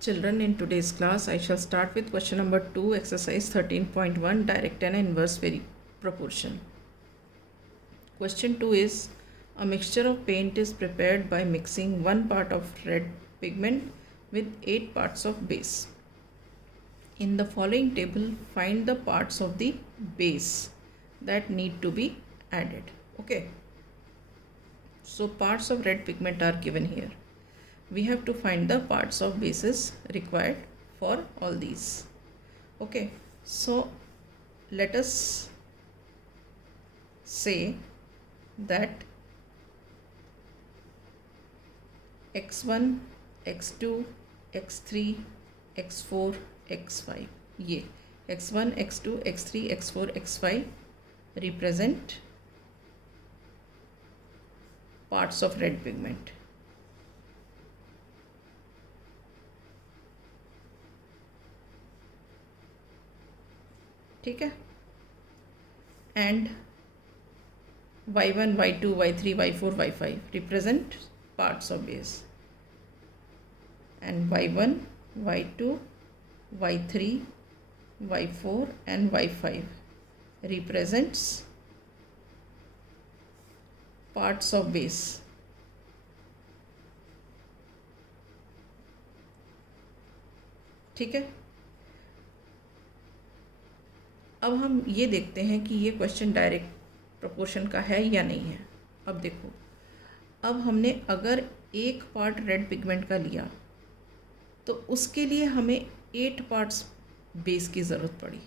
Children, in today's class, I shall start with question number 2, exercise 13.1, direct and inverse proportion. Question 2 is, a mixture of paint is prepared by mixing 1 part of red pigment with 8 parts of base. In the following table, find the parts of the base that need to be added. Okay. So parts of red pigment are given here. We have to find the parts of bases required for all these. Okay, so let us say that x1, x2, x3, x4, x5, ये x1, x2, x3, x4, x5 represent parts of red pigment. ठीक है, and y1, y2, y3, y4, y5 represent parts of base, and y1, y2, y3, y4 and y5 represents parts of base. ठीक है, अब हम ये देखते हैं कि ये क्वेश्चन डायरेक्ट प्रोपोर्शन का है या नहीं है. अब देखो, अब हमने अगर एक पार्ट रेड पिगमेंट का लिया तो उसके लिए हमें 8 पार्ट्स बेस की ज़रूरत पड़ी.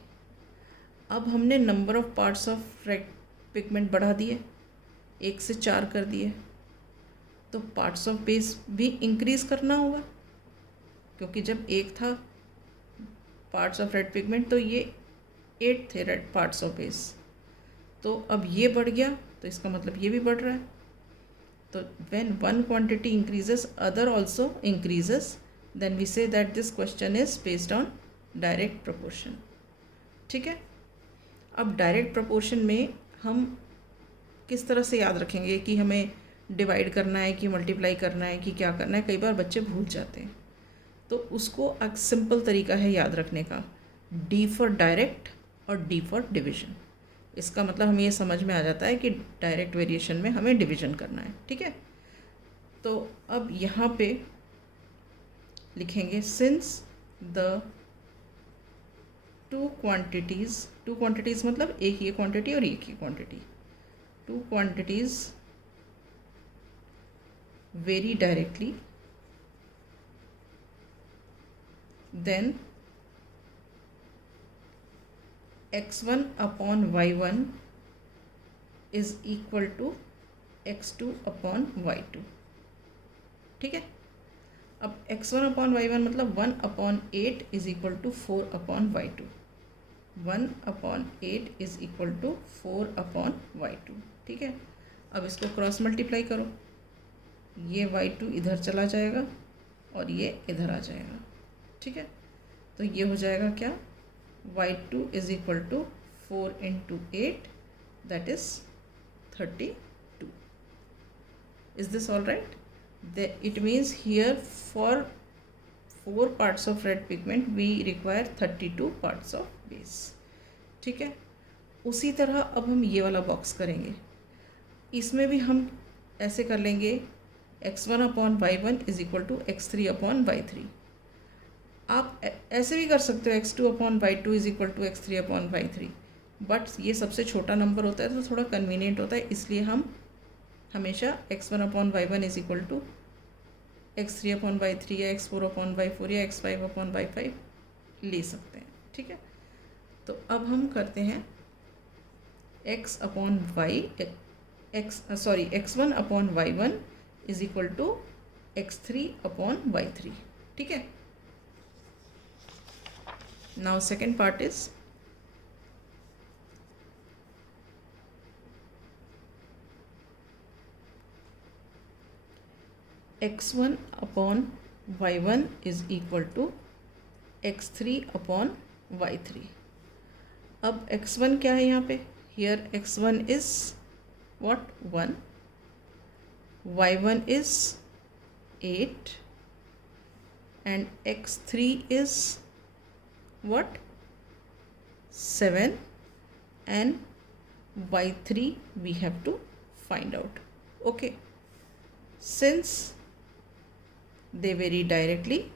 अब हमने number of parts of red pigment बढ़ा दिए, 1 से 4 कर दिए, तो पार्ट्स ऑफ बेस भी इंक्रीज़ करना होगा, क्योंकि जब 1 था पार्ट्स ऑफ रेड पिगमेंट तो ये 8 थे रेड पार्ट्स ऑफ बेस. तो अब ये बढ़ गया तो इसका मतलब ये भी बढ़ रहा है. तो when one quantity increases other also increases, then we say that this question is based on direct proportion. ठीक है, अब डायरेक्ट प्रोपोर्शन में हम किस तरह से याद रखेंगे कि हमें डिवाइड करना है कि मल्टीप्लाई करना है कि क्या करना है. कई बार बच्चे भूल जाते हैं, तो उसको एक सिंपल तरीका है याद रखने का, डी फॉर डायरेक्ट और डी फॉर डिवीजन. इसका मतलब हमें ये समझ में आ जाता है कि डायरेक्ट वेरिएशन में हमें डिवीजन करना है. ठीक है, तो अब यहाँ पे लिखेंगे सिंस द टू क्वांटिटीज़ मतलब एक ये क्वांटिटी और एक ही quantity, 2 quantities very directly, then x1 upon y1 is equal to x2 upon y2. ठीक है, अब x1 upon y1 मतलब 1 upon 8 is equal to 4 upon y2. 1 upon 8 is equal to 4 upon y2. ठीक है, अब इसको क्रॉस मल्टीप्लाई करो, ये y2 इधर चला जाएगा और ये इधर आ जाएगा. ठीक है, तो ये हो जाएगा क्या, y2 is equal to 4 into 8, that is 32. Is this all right? It means here for 4 parts of red pigment we require 32 parts of base. ठीक है, उसी तरह अब हम ये वाला बॉक्स करेंगे. इसमें भी हम ऐसे कर लेंगे, x1 upon y1 is equal to x3 upon y3. आप ऐसे भी कर सकते हो, x2 upon y2 is equal to x3 upon y3, but ये सबसे छोटा नंबर होता है तो थोड़ा कन्वीनियंट होता है, इसलिए हम हमेशा x1 upon y1 is equal to x3 upon y3 या x4 अपॉन y4 या x5 अपॉन y5 ले सकते हैं. ठीक है, तो अब हम करते हैं x upon x1 upon y1 is equal to x3 upon y3. ठीक है, now second part is x1 upon y1 is equal to x3 upon y3. अब x1 क्या है यहाँ पे, here x1 is what, 1, y1 is 8 and x3 is what? 7, and y3 we have to find out. Okay, since they vary directly,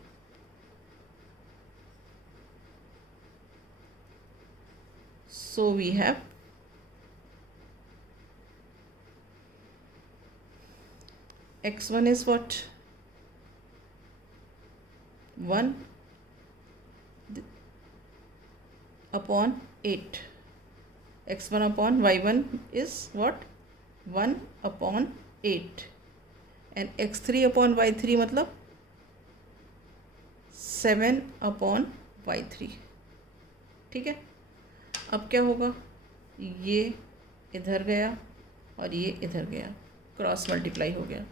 so we have x1 is what? 1 upon 8. x1 upon y1 is what? 1 upon 8. and x3 upon y3 मतलब 7 upon y3. ठीक है, अब क्या होगा? ये इधर गया और ये इधर गया, क्रॉस मल्टीप्लाई हो गया.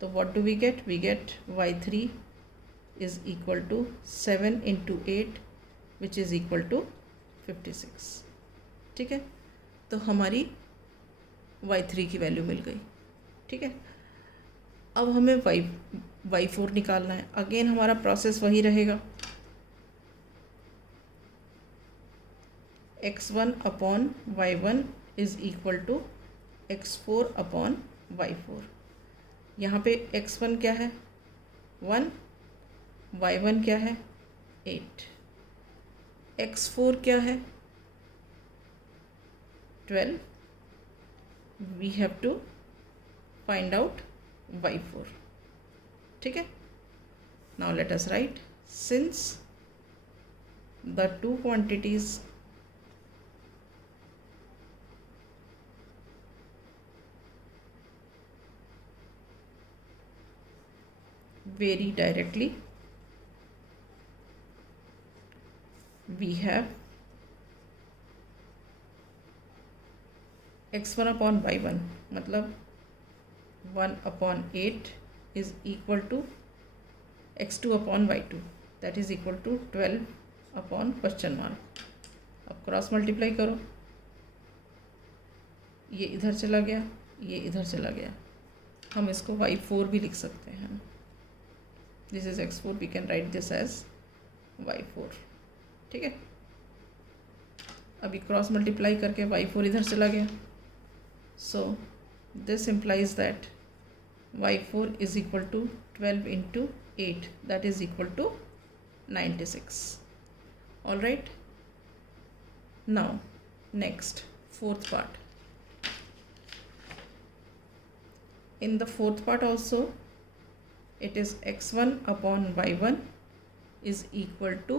तो what do we get? We get y3 is equal to 7 into 8 which is equal to 56. ठीक है, तो हमारी y3 की वैल्यू मिल गई. ठीक है, अब हमें y4 निकालना है. अगेन हमारा प्रोसेस वही रहेगा. x1 upon y1 is equal to x4 upon y4. यहाँ पे x1 क्या है? 1. y1 क्या है? 8. x4 क्या है? 12. We have to find out y4. ठीक है, now let us write. Since the two quantities vary directly, we have x1 upon y1 मतलब 1 upon 8 is equal to x2 upon y2, that is equal to 12 upon question mark. अब cross multiply करो, ये इधर चला गया, ये इधर चला गया. हम इसको y4 भी लिख सकते हैं. This is x4, we can write this as y4. ठीक है, अभी क्रॉस मल्टीप्लाई करके y4 इधर चला गया. So this implies that y4 is equal to 12 into 8, that is equal to 96. All right, now next fourth part. In the fourth part also, it is x1 upon y1 is equal to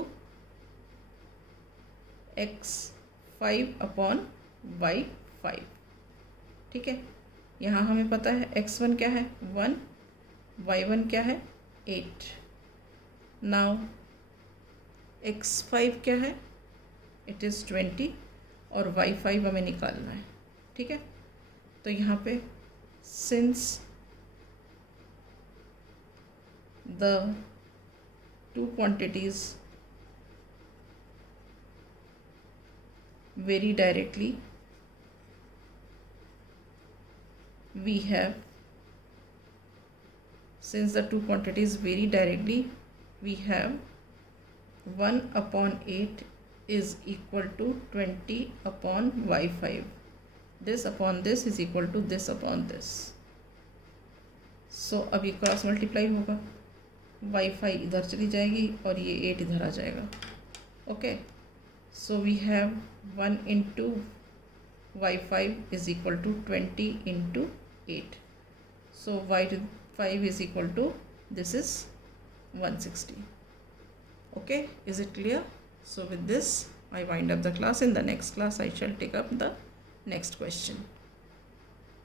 x5 upon y5. ठीक है, यहाँ हमें पता है x1 क्या है? 1. y1 क्या है? 8. नाउ x5 क्या है? इट इज़ 20 और y5 हमें निकालना है. ठीक है, तो यहाँ पे since the two quantities vary directly, we have we have 1 upon 8 is equal to 20 upon y5. this upon this is equal to this upon this. सो अभी क्रॉस मल्टीप्लाई होगा, y5 इधर चली जाएगी और ये 8 इधर आ जाएगा. Okay, so we have 1 into y5 is equal to 20 into 8. So y5 is equal to this is 160. Okay, is it clear? So with this I wind up the class. In the next class I shall take up the next question.